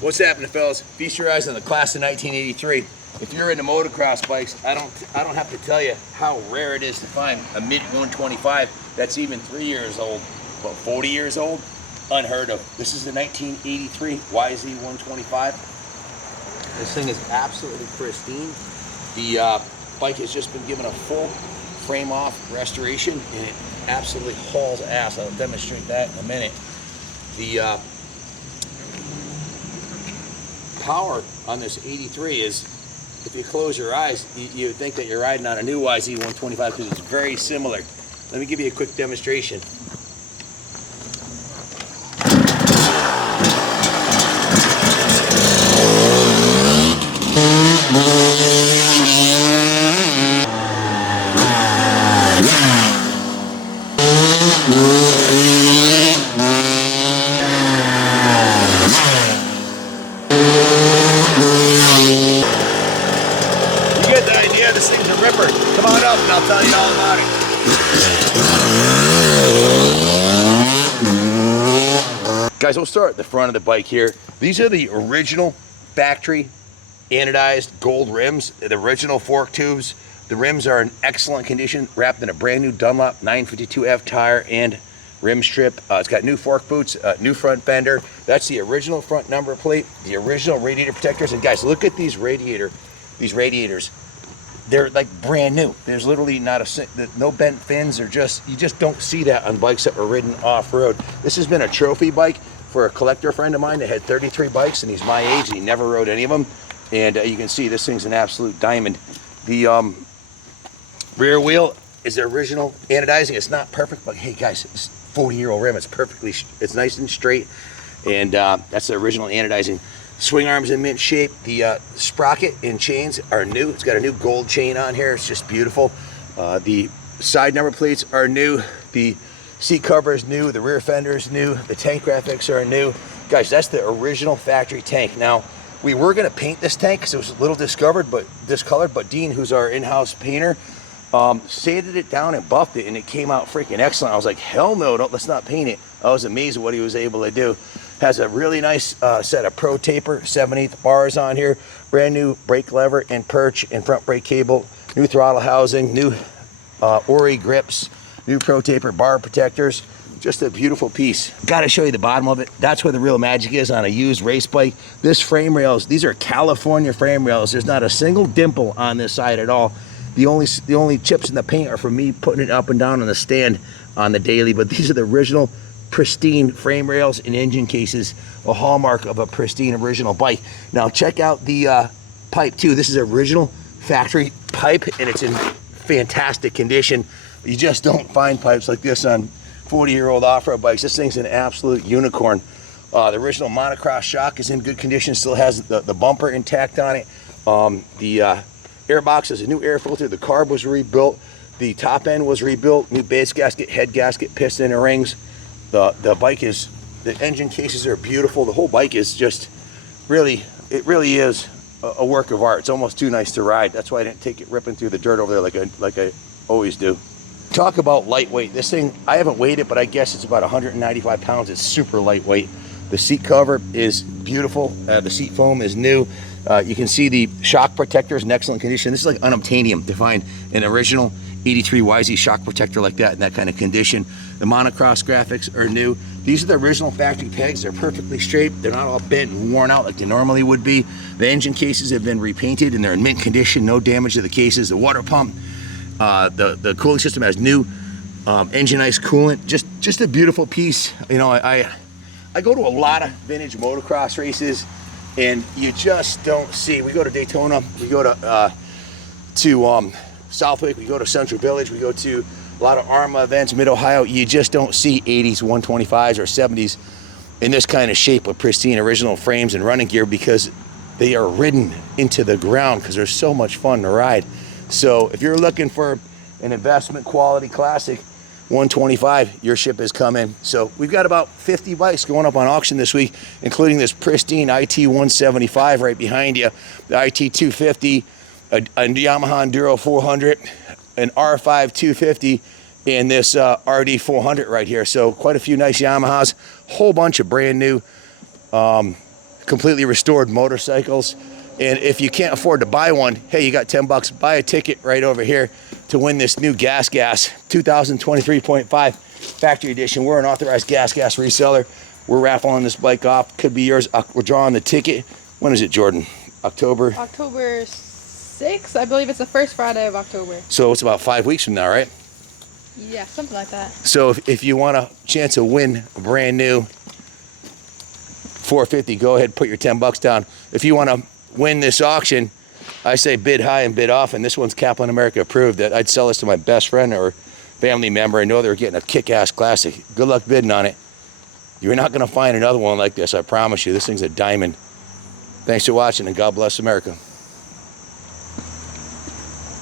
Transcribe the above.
What's happening, fellas? Feast your eyes on the class of 1983. If you're into motocross bikes, I don't have to tell you how rare it is to find a mid 125 that's even 3 years old, but 40 years old, unheard of. This is the 1983 YZ125. This thing is absolutely pristine. The bike has just been given a full frame off restoration, and it absolutely hauls ass. I'll demonstrate that in a minute. The power on this 83 is, if you close your eyes, you would think that you're riding on a new YZ125 because it's very similar. Let me give you a quick demonstration. This thing's a ripper. Come on up and I'll tell you all about it. Guys, we'll start at the front of the bike here. These are the original factory anodized gold rims, the original fork tubes. The rims are in excellent condition, wrapped in a brand new Dunlop 952F tire and rim strip. It's got new fork boots, new front fender. That's the original front number plate, the original radiator protectors. And guys, look at these radiators. They're like brand new. There's literally no bent fins, or you just don't see that on bikes that were ridden off-road. This has been a trophy bike for a collector friend of mine that had 33 bikes, and he's my age, and he never rode any of them. And you can see this thing's an absolute diamond. The rear wheel is the original anodizing. It's not perfect, but hey guys, it's 40-year-old rim. It's nice and straight, and that's the original anodizing. Swing arms in mint shape. The sprocket and chains are new. It's got a new gold chain on here. It's just beautiful. The side number plates are new. The seat cover is new. The rear fender is new. The tank graphics are new. Guys, that's the original factory tank. Now, we were going to paint this tank because it was a little discolored, but Dean, who's our in-house painter, sanded it down and buffed it, and it came out freaking excellent. I was like, hell no, let's not paint it. I was amazed at what he was able to do. Has a really nice set of Pro Taper 7/8 bars on here, brand new brake lever and perch and front brake cable, new throttle housing, new Ori grips, new Pro Taper bar protectors. Just a beautiful piece. Got to show you the bottom of it. That's where the real magic is on a used race bike. This frame rails, these are California frame rails. There's not a single dimple on this side at all. The only chips in the paint are from me putting it up and down on the stand on the daily, but these are the original pristine frame rails and engine cases, a hallmark of a pristine original bike. Now check out the pipe too. This is original factory pipe, and it's in fantastic condition. You just don't find pipes like this on 40-year-old off-road bikes. This thing's an absolute unicorn. The original monocross shock is in good condition, still has the bumper intact on it. The air box is a new air filter. The carb was rebuilt. The top end was rebuilt. New base gasket, head gasket, piston and rings. The engine cases are beautiful. The whole bike is just really is a work of art. It's almost too nice to ride. That's why I didn't take it ripping through the dirt over there like I always do. Talk about lightweight. This thing, I haven't weighed it, but I guess it's about 195 pounds. It's super lightweight. The seat cover is beautiful. The seat foam is new. You can see the shock protectors in excellent condition. This is like unobtainium to find an original 83 YZ shock protector like that in that kind of condition. The monocross graphics are new. These are the original factory pegs. They're perfectly straight. They're not all bent and worn out like they normally would be. The engine cases have been repainted and they're in mint condition. No damage to the cases. The water pump, the cooling system has new engine ice coolant. Just a beautiful piece. You know, I go to a lot of vintage motocross races, and you just don't see. We go to Daytona. We go to Southwick, we go to Central Village, we go to a lot of ARMA events, Mid-Ohio. You just don't see 80s 125s or 70s in this kind of shape with pristine original frames and running gear, because they are ridden into the ground because they're so much fun to ride. So if you're looking for an investment quality classic 125, your ship is coming. So we've got about 50 bikes going up on auction this week, including this pristine IT175 right behind you, the IT250, a Yamaha Enduro 400, an R5 250, and this RD 400 right here. So quite a few nice Yamahas, whole bunch of brand new, completely restored motorcycles. And if you can't afford to buy one, hey, you got 10 bucks, buy a ticket right over here to win this new Gas 2023.5 factory edition. We're an authorized Gas reseller. We're raffling this bike off. Could be yours. We're drawing the ticket. When is it, Jordan? October 6th. I believe it's the first Friday of October. So it's about 5 weeks from now, right? Yeah, something like that. So if you want a chance to win a brand new 450, go ahead and put your 10 bucks down. If you want to win this auction, I say bid high and bid often. This one's Kaplan America approved. That I'd sell this to my best friend or family member. I know they're getting a kick-ass classic. Good luck bidding on it. You're not going to find another one like this, I promise you. This thing's a diamond. Thanks for watching, and God bless America.